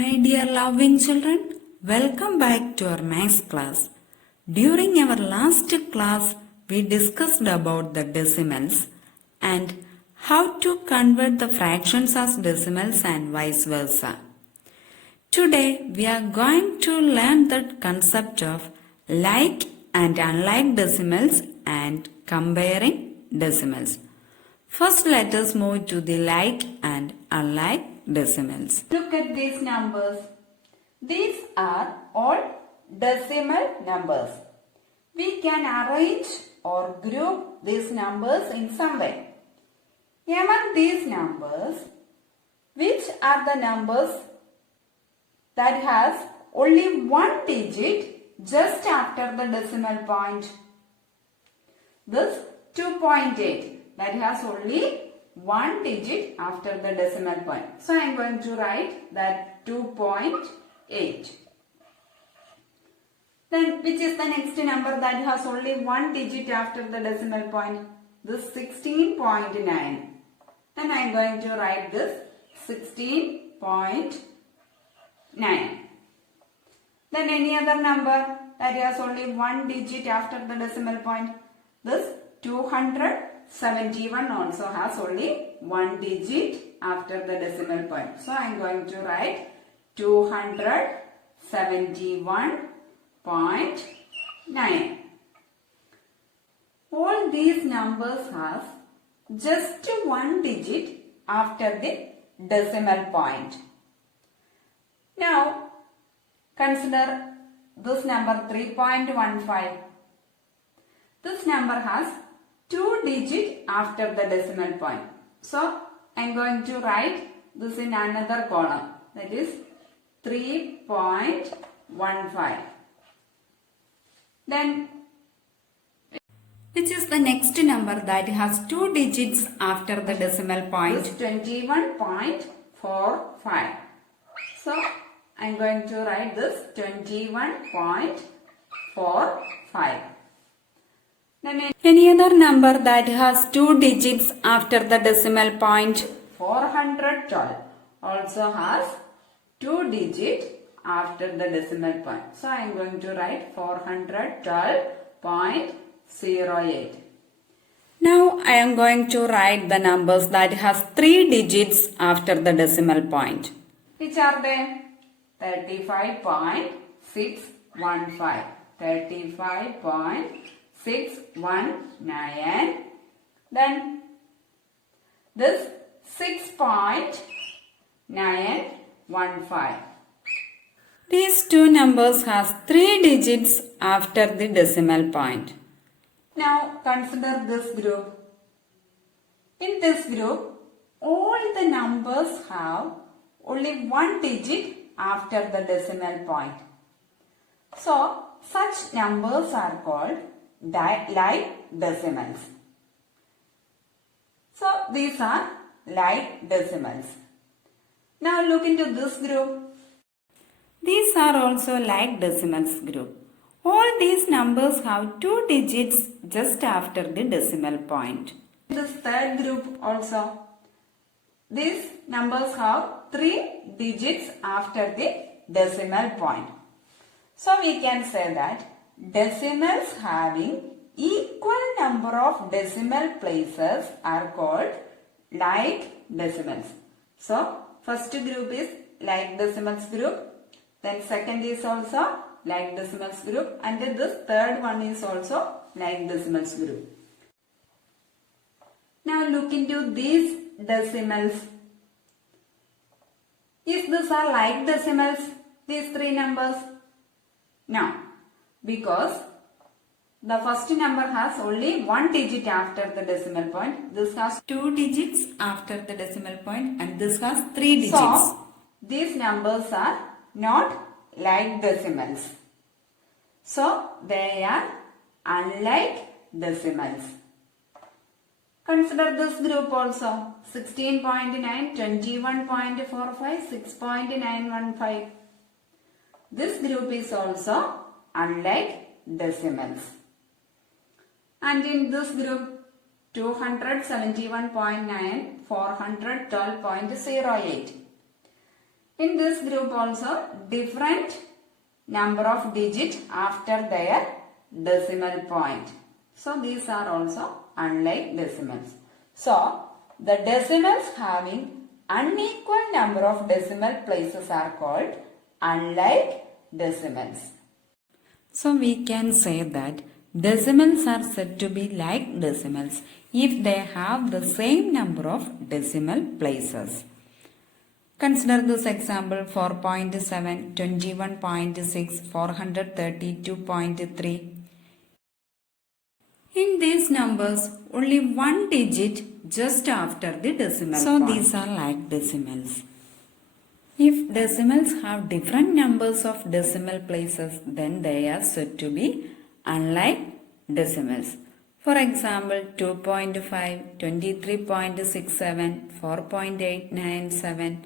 My dear loving children, welcome back to our maths class. During our last class, we discussed about the decimals and how to convert the fractions as decimals and vice versa. Today, we are going to learn the concept of like and unlike decimals and comparing decimals. First, let us move to the like and unlike decimals. Look at these numbers. These are all decimal numbers. We can arrange or group these numbers in some way. Among these numbers, which are the numbers that has only one digit just after the decimal point? This 2.8 that has only one digit after the decimal point. So I am going to write that 2.8. Then which is the next number that has only one digit after the decimal point? This 16.9. Then I am going to write this 16.9. Then any other number that has only one digit after the decimal point? This 271 also has only one digit after the decimal point. So I am going to write 271.9. All these numbers has just one digit after the decimal point. Now consider this number 3.15. This number has two digits after the decimal point. So I am going to write this in another column, that is 3.15. Then which is the next number that has two digits after the decimal point? This 21.45. So I am going to write this 21.45. Then any other number that has two digits after the decimal point? 412 also has two digits after the decimal point. So I am going to write 412.08. Now I am going to write the numbers that has three digits after the decimal point. Which are they? 35.615. 35.619. Then this 6.915. These two numbers has three digits after the decimal point. Now consider this group. In this group, all the numbers have only one digit after the decimal point. So such numbers are called like decimals. So these are like decimals. Now look into this group. These are also like decimals group. All these numbers have two digits just after the decimal point. This third group also. These numbers have three digits after the decimal point. So we can say that decimals having equal number of decimal places are called like decimals. So first group is like decimals group. Then second is also like decimals group. And then this third one is also like decimals group. Now look into these decimals. Is this are like decimals? These three numbers? No, because the first number has only one digit after the decimal point. This has two digits after the decimal point and this has three digits. So, these numbers are not like decimals. So, they are unlike decimals. Consider this group also. 16.9, 21.45, 6.915. This group is also unlike decimals. And in this group, 271.9, 412.08. In this group also different number of digits after their decimal point. So these are also unlike decimals. So the decimals having unequal number of decimal places are called unlike decimals. So we can say that decimals are said to be like decimals if they have the same number of decimal places. Consider this example 4.7, 21.6, 432.3. In these numbers, only one digit just after the decimal point. So these are like decimals. If decimals have different numbers of decimal places, then they are said to be unlike decimals. For example, 2.5, 23.67, 4.897.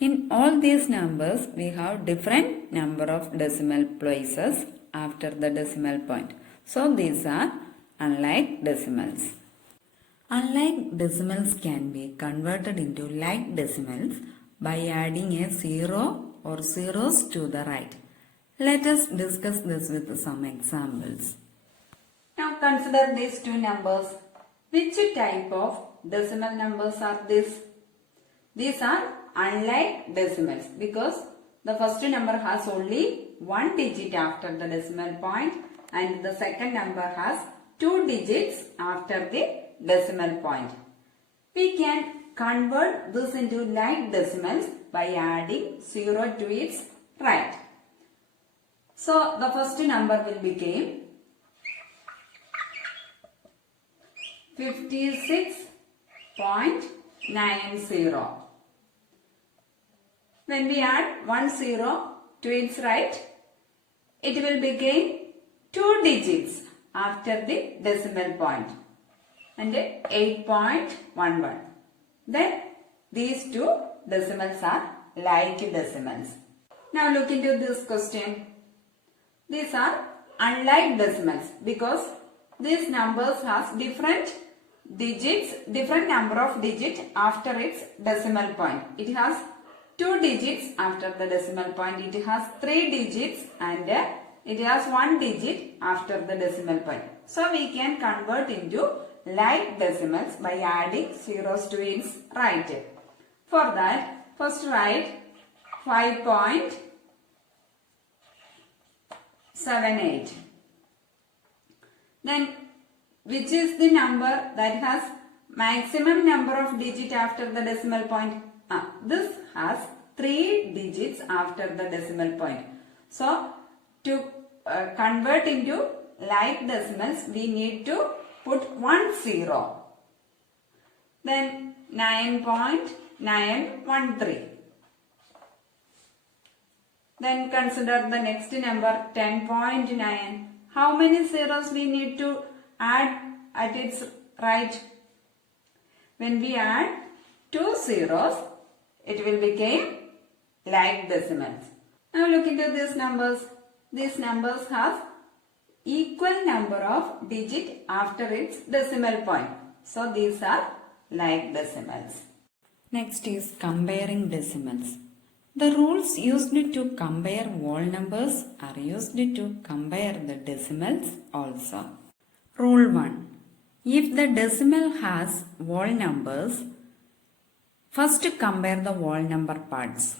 In all these numbers, we have different number of decimal places after the decimal point. So these are unlike decimals. Unlike decimals can be converted into like decimals by adding a zero or zeros to the right. Let us discuss this with some examples. Now consider these two numbers. Which type of decimal numbers are these? These are unlike decimals because the first number has only one digit after the decimal point and the second number has two digits after the decimal point. We can convert this into like decimals by adding 0 to its right. So the first number will become 56.90. When we add 1 0 to its right, it will become 2 digits after the decimal point and 8.11. Then these two decimals are like decimals. Now look into this question. These are unlike decimals because these numbers has different digits, different number of digits after its decimal point. It has 2 digits after the decimal point. It has 3 digits and it has 1 digit after the decimal point. So we can convert into like decimals by adding zeros to its right. For that, first write 5.78. Then which is the number that has maximum number of digits after the decimal point? This has 3 digits after the decimal point. So to convert into like decimals, we need to put 1 0. Then 9.913. Then consider the next number 10.9. How many zeros we need to add at its right? When we add 2 zeros, it will become like decimals. Now look into these numbers. These numbers have equal number of digits after its decimal point. So these are like decimals. Next is comparing decimals. The rules used to compare whole numbers are used to compare the decimals also. Rule 1. If the decimal has whole numbers, first compare the whole number parts.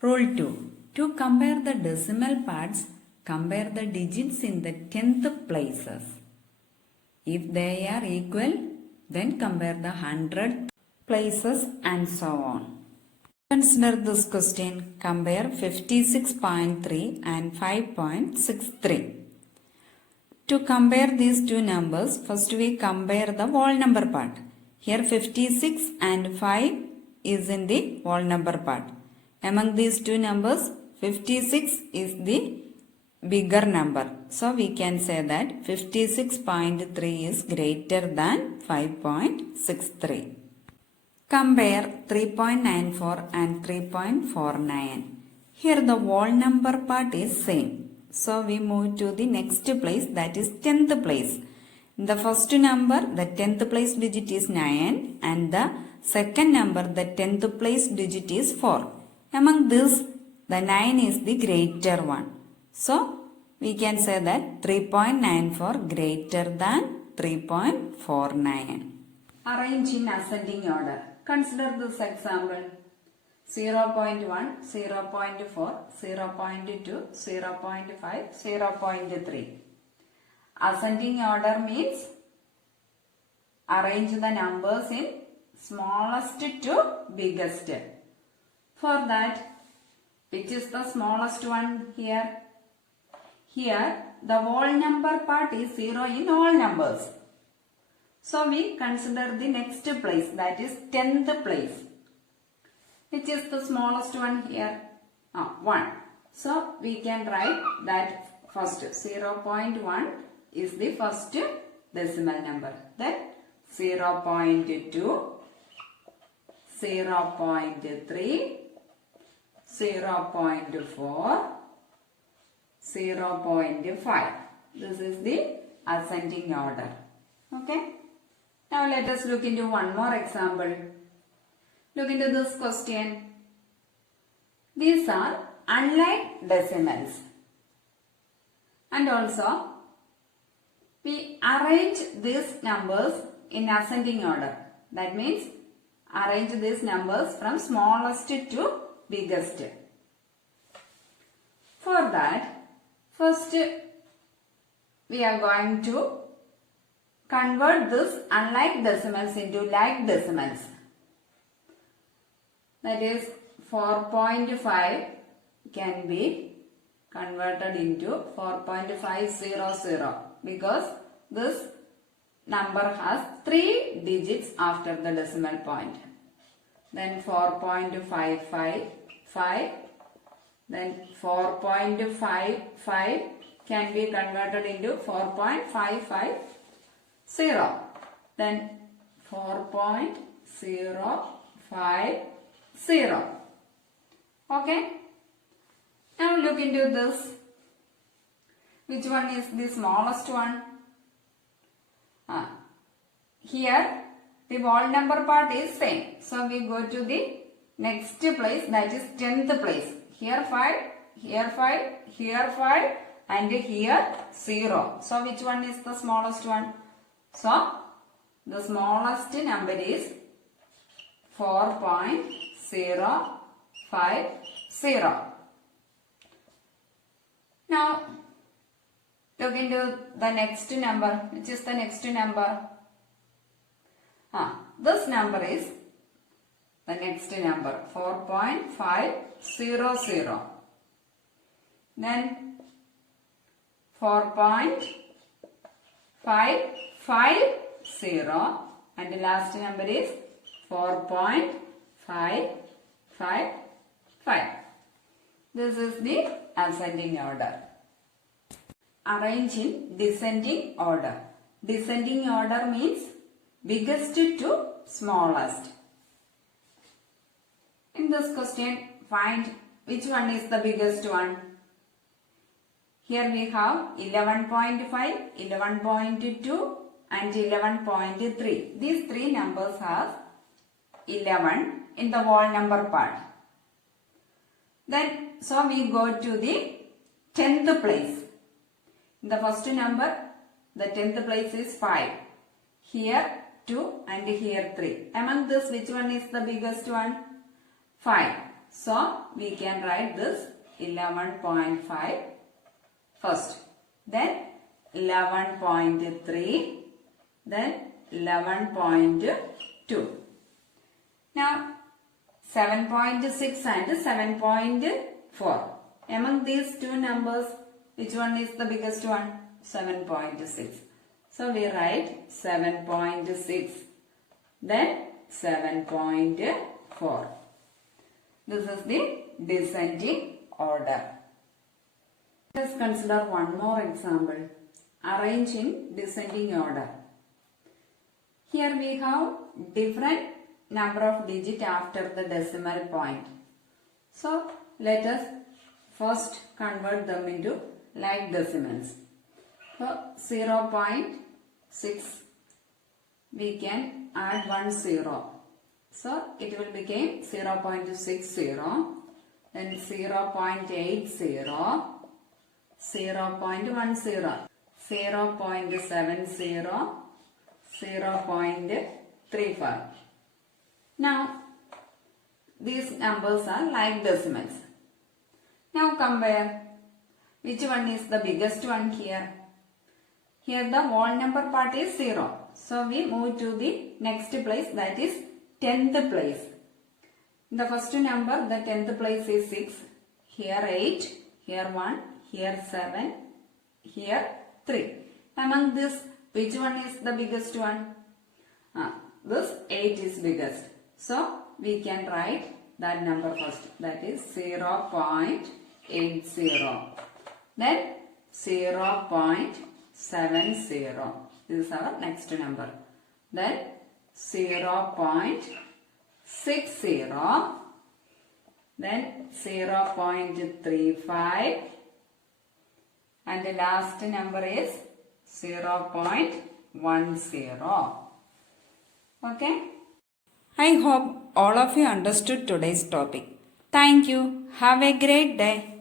Rule 2. To compare the decimal parts, compare the digits in the 10th places. If they are equal, then compare the 100th places and so on. Consider this question. Compare 56.3 and 5.63. To compare these two numbers, first we compare the whole number part. Here 56 and 5 is in the whole number part. Among these two numbers, 56 is the bigger number. So we can say that 56.3 is greater than 5.63. Compare 3.94 and 3.49. Here the whole number part is same. So we move to the next place, that is 10th place. In the first number, the 10th place digit is 9 and the second number, the 10th place digit is 4. Among this, the 9 is the greater one. So, we can say that 3.94 greater than 3.49. Arrange in ascending order. Consider this example. 0.1, 0.4, 0.2, 0.5, 0.3. Ascending order means arrange the numbers in smallest to biggest. For that, which is the smallest one here? Here, the whole number part is 0 in all numbers. So, we consider the next place, that is 10th place. Which is the smallest one here? 1. So, we can write that first 0.1 is the first decimal number. Then 0.2, 0.3, 0.4, 0.5. This is the ascending order. Okay. Now let us look into one more example. Look into this question. These are unlike decimals. And also, we arrange these numbers in ascending order. That means, arrange these numbers from smallest to biggest. For that, first we are going to convert this unlike decimals into like decimals. That is 4.5 can be converted into 4.500 because this number has 3 digits after the decimal point. Then 4.555, then 4.55 can be converted into 4.550. Then 4.050. Okay. Now look into this. Which one is the smallest one? Here the whole number part is same. So we go to the next place, that is 10th place. Here 5, here 5, here 5 and here 0. So which one is the smallest one? So the smallest number is 4.050. Now look into the next number. Which is the next number? This number is the next number 4.500. Then 4.550 and the last number is 4.555. This is the ascending order. Arrange in descending order. Descending order means biggest to smallest. In this question, find which one is the biggest one. Here we have 11.5, 11.2 and 11.3. These three numbers have 11 in the whole number part. Then, so we go to the 10th place. In the first number, the 10th place is 5. Here 2 and here 3. Among this, which one is the biggest one? 5. So, we can write this 11.5 first. Then 11.3. Then 11.2. Now, 7.6 and 7.4. Among these two numbers, which one is the biggest one? 7.6. So, we write 7.6. Then 7.4. This is the descending order. Let us consider one more example. Arrange in descending order. Here we have different number of digits after the decimal point. So, let us first convert them into like decimals. So, 0.6 we can add 1 0. So it will become 0.60, then 0.80, 0.10, 0.70, 0.35. Now these numbers are like decimals. Now compare. Which one is the biggest one here? Here the whole number part is 0. So we move to the next place, that is 10th place. The first number, the 10th place is 6. Here 8, here 1, here 7, here 3. Among this, which one is the biggest one? This 8 is biggest. So we can write that number first, that is 0.80. Then 0.70. This is our next number. Then 0.60. Then 0.35. And the last number is 0.10. Okay? I hope all of you understood today's topic. Thank you. Have a great day.